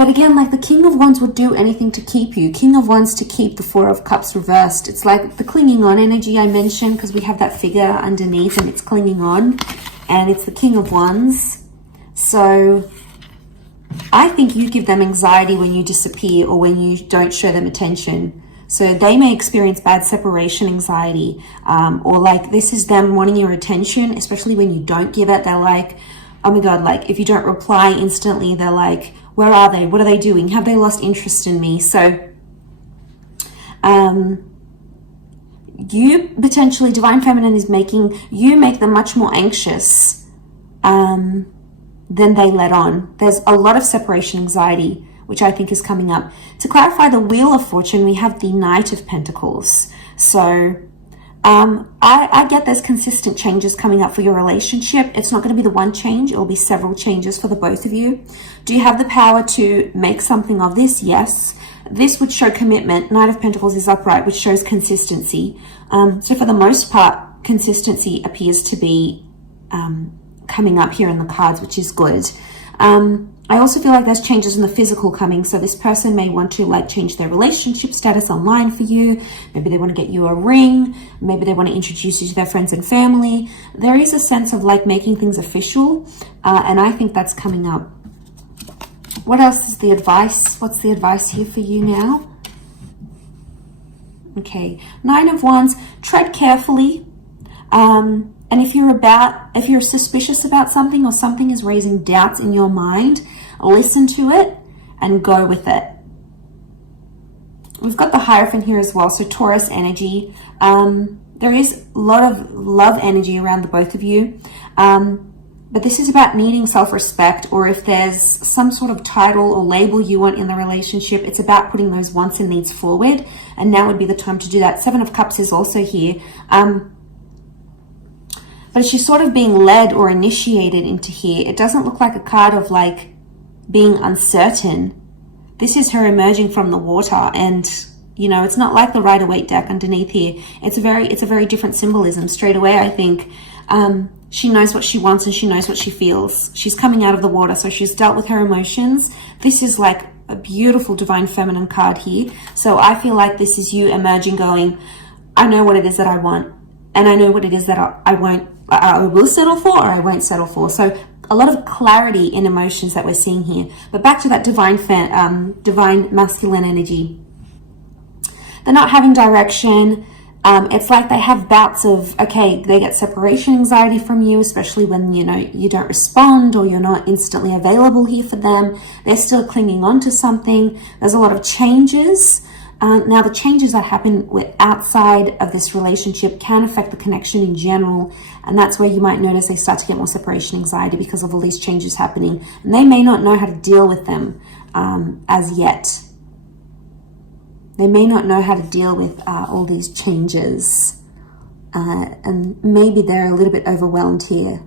But again, like the King of Wands would do anything to keep you. King of Wands to keep the Four of Cups reversed. It's like the clinging on energy I mentioned, because we have that figure underneath and it's clinging on. And it's the King of Wands. So I think you give them anxiety when you disappear or when you don't show them attention. So they may experience bad separation anxiety, or like this is them wanting your attention, especially when you don't give it. They're like, oh my God, like if you don't reply instantly, they're like, where are they? What are they doing? Have they lost interest in me? So you potentially, Divine Feminine is making you make them much more anxious than they let on. There's a lot of separation anxiety, which I think is coming up. To clarify the Wheel of Fortune, we have the Knight of Pentacles. So I get there's consistent changes coming up for your relationship. It's not going to be the one change. It will be several changes for the both of you. Do you have the power to make something of this? Yes. This would show commitment. Knight of Pentacles is upright, which shows consistency. So for the most part, consistency appears to be coming up here in the cards, which is good. I also feel like there's changes in the physical coming. So this person may want to like change their relationship status online for you. Maybe they want to get you a ring. Maybe they want to introduce you to their friends and family. There is a sense of like making things official. And I think that's coming up. What else is the advice? What's the advice here for you now? Okay. Nine of Wands, tread carefully. And if you're suspicious about something or something is raising doubts in your mind, listen to it and go with it. We've got the Hierophant here as well, so Taurus energy. There is a lot of love energy around the both of you. But this is about needing self-respect, or if there's some sort of title or label you want in the relationship, it's about putting those wants and needs forward. And now would be the time to do that. Seven of Cups is also here. But she's sort of being led or initiated into here. It doesn't look like a card of like being uncertain. This is her emerging from the water, and you know, it's not like the Rider-Waite deck underneath here. It's a very different symbolism straight away. I think she knows what she wants and she knows what she feels. She's coming out of the water, so she's dealt with her emotions. This is like a beautiful Divine Feminine card here. So I feel like this is you emerging, going, I know what it is that I want, and I know what it is that I will settle for, or I won't settle for. So a lot of clarity in emotions that we're seeing here. But back to that divine masculine energy. They're not having direction. It's like they have bouts of, okay, they get separation anxiety from you, especially when, you know, you don't respond or you're not instantly available here for them. They're still clinging on to something. There's a lot of changes. Now, the changes that happen outside of this relationship can affect the connection in general. And that's where you might notice they start to get more separation anxiety because of all these changes happening. And they may not know how to deal with them as yet. They may not know how to deal with all these changes. And maybe they're a little bit overwhelmed here.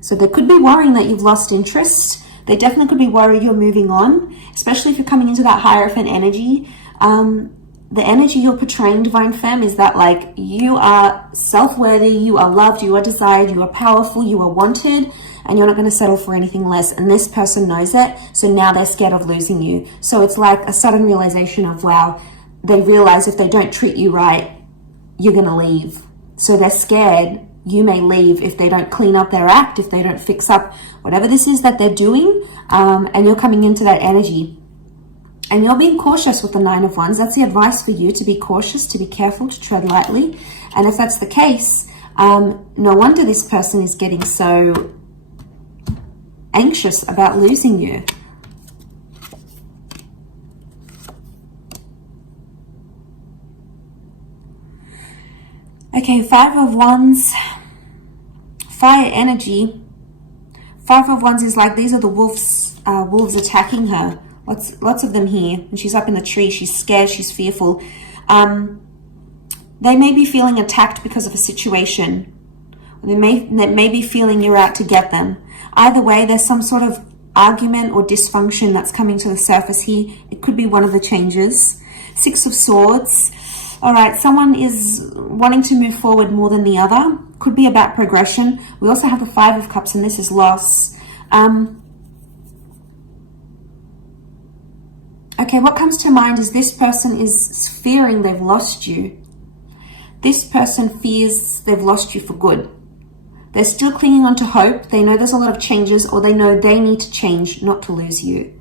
So they could be worrying that you've lost interest. They definitely could be worried you're moving on, especially if you're coming into that Hierophant energy. The energy you're portraying, Divine Femme, is that like you are self-worthy, you are loved, you are desired, you are powerful, you are wanted, and you're not going to settle for anything less. And this person knows it, so now they're scared of losing you. So it's like a sudden realization of, wow, they realize if they don't treat you right, you're going to leave. So they're scared you may leave if they don't clean up their act, if they don't fix up whatever this is that they're doing, and you're coming into that energy. And you're being cautious with the Nine of Wands. That's the advice for you, to be cautious, to be careful, to tread lightly. And if that's the case, no wonder this person is getting so anxious about losing you. Okay, Five of Wands, fire energy. Five of Wands is like, these are the wolves attacking her. Lots of them here. And she's up in the tree. She's scared. She's fearful. They may be feeling attacked because of a situation. They may be feeling you're out to get them. Either way, there's some sort of argument or dysfunction that's coming to the surface here. It could be one of the changes. Six of Swords. All right, someone is wanting to move forward more than the other. Could be about progression. We also have the Five of Cups, and this is loss. Okay, what comes to mind is this person is fearing they've lost you. This person fears they've lost you for good. They're still clinging on to hope. They know there's a lot of changes, or they know they need to change not to lose you.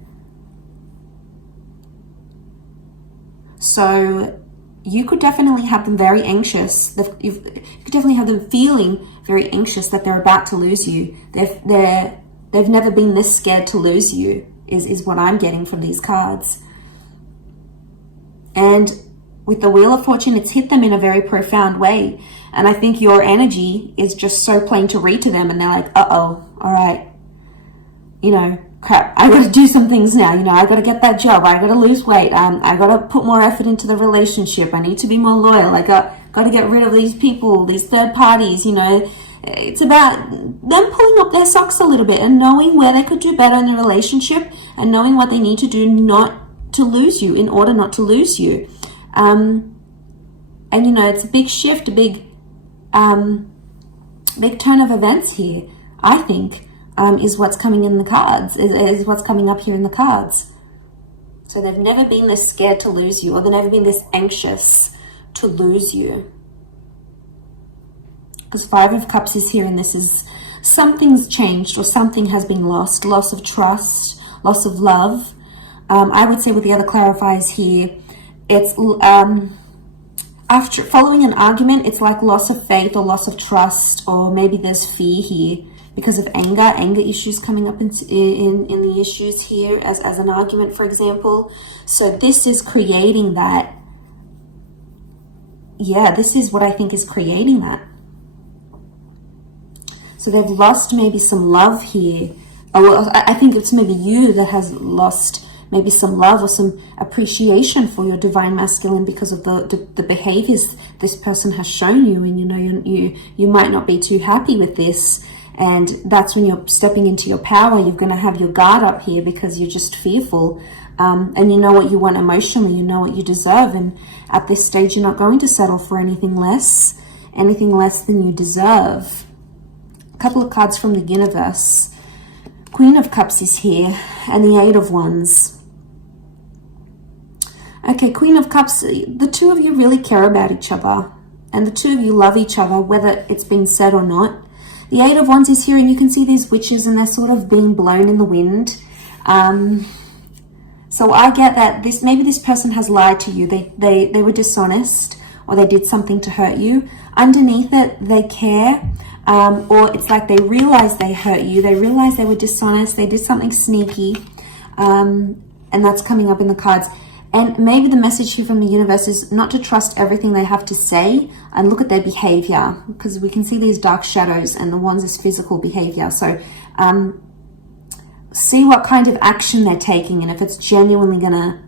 So you could definitely have them very anxious. You could definitely have them feeling very anxious that they're about to lose you. They've never been this scared to lose you, is what I'm getting from these cards. And with the Wheel of Fortune, it's hit them in a very profound way. And I think your energy is just so plain to read to them. And they're like, uh-oh, all right. You know, crap, I got to do some things now. You know, I got to get that job. I got to lose weight. I got to put more effort into the relationship. I need to be more loyal. I got to get rid of these people, these third parties, you know. It's about them pulling up their socks a little bit and knowing where they could do better in the relationship and knowing what they need to do not to lose you, in order not to lose you. And, you know, it's a big shift, a big turn of events here, I think, is what's coming in the cards, is what's coming up here in the cards. So they've never been this scared to lose you, or they've never been this anxious to lose you. Because Five of Cups is here, and this is something's changed, or something has been lost. Loss of trust, loss of love. I would say with the other clarifiers here, it's after following an argument, it's like loss of faith or loss of trust, or maybe there's fear here because of anger issues coming up in the issues here as an argument, for example. So this is creating that. Yeah, this is what I think is creating that. So they've lost maybe some love here. Well, I think it's maybe you that has lost maybe some love or some appreciation for your divine masculine because of the behaviors this person has shown you. And, you know, you might not be too happy with this. And that's when you're stepping into your power. You're going to have your guard up here because you're just fearful. And you know what you want emotionally. You know what you deserve. And at this stage, you're not going to settle for anything less than you deserve. A couple of cards from the universe. Queen of Cups is here, and the Eight of Wands. Okay, Queen of Cups, the two of you really care about each other, and the two of you love each other, whether it's been said or not. The Eight of Wands is here, and you can see these witches, and they're sort of being blown in the wind. So I get that maybe this person has lied to you. They were dishonest, or they did something to hurt you. Underneath it, they care. Or it's like they realize they hurt you. They realize they were dishonest. They did something sneaky. And that's coming up in the cards. And maybe the message here from the universe is not to trust everything they have to say and look at their behavior, because we can see these dark shadows, and the Wands is physical behavior. So see what kind of action they're taking, and if it's genuinely going to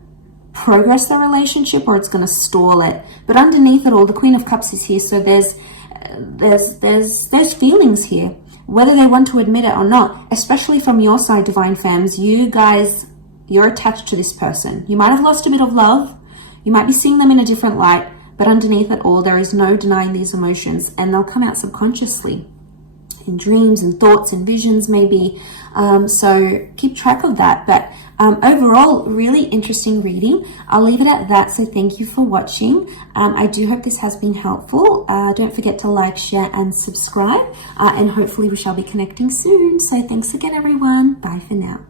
progress the relationship or it's going to stall it. But underneath it all, the Queen of Cups is here. So there's feelings here, whether they want to admit it or not, especially from your side, divine femmes. You guys, you're attached to this person. You might have lost a bit of love. You might be seeing them in a different light, but underneath it all, there is no denying these emotions, and they'll come out subconsciously in dreams and thoughts and visions maybe. So keep track of that. But overall, really interesting reading. I'll leave it at that. So thank you for watching. I do hope this has been helpful. Don't forget to like, share, and subscribe. And hopefully we shall be connecting soon. So thanks again, everyone. Bye for now.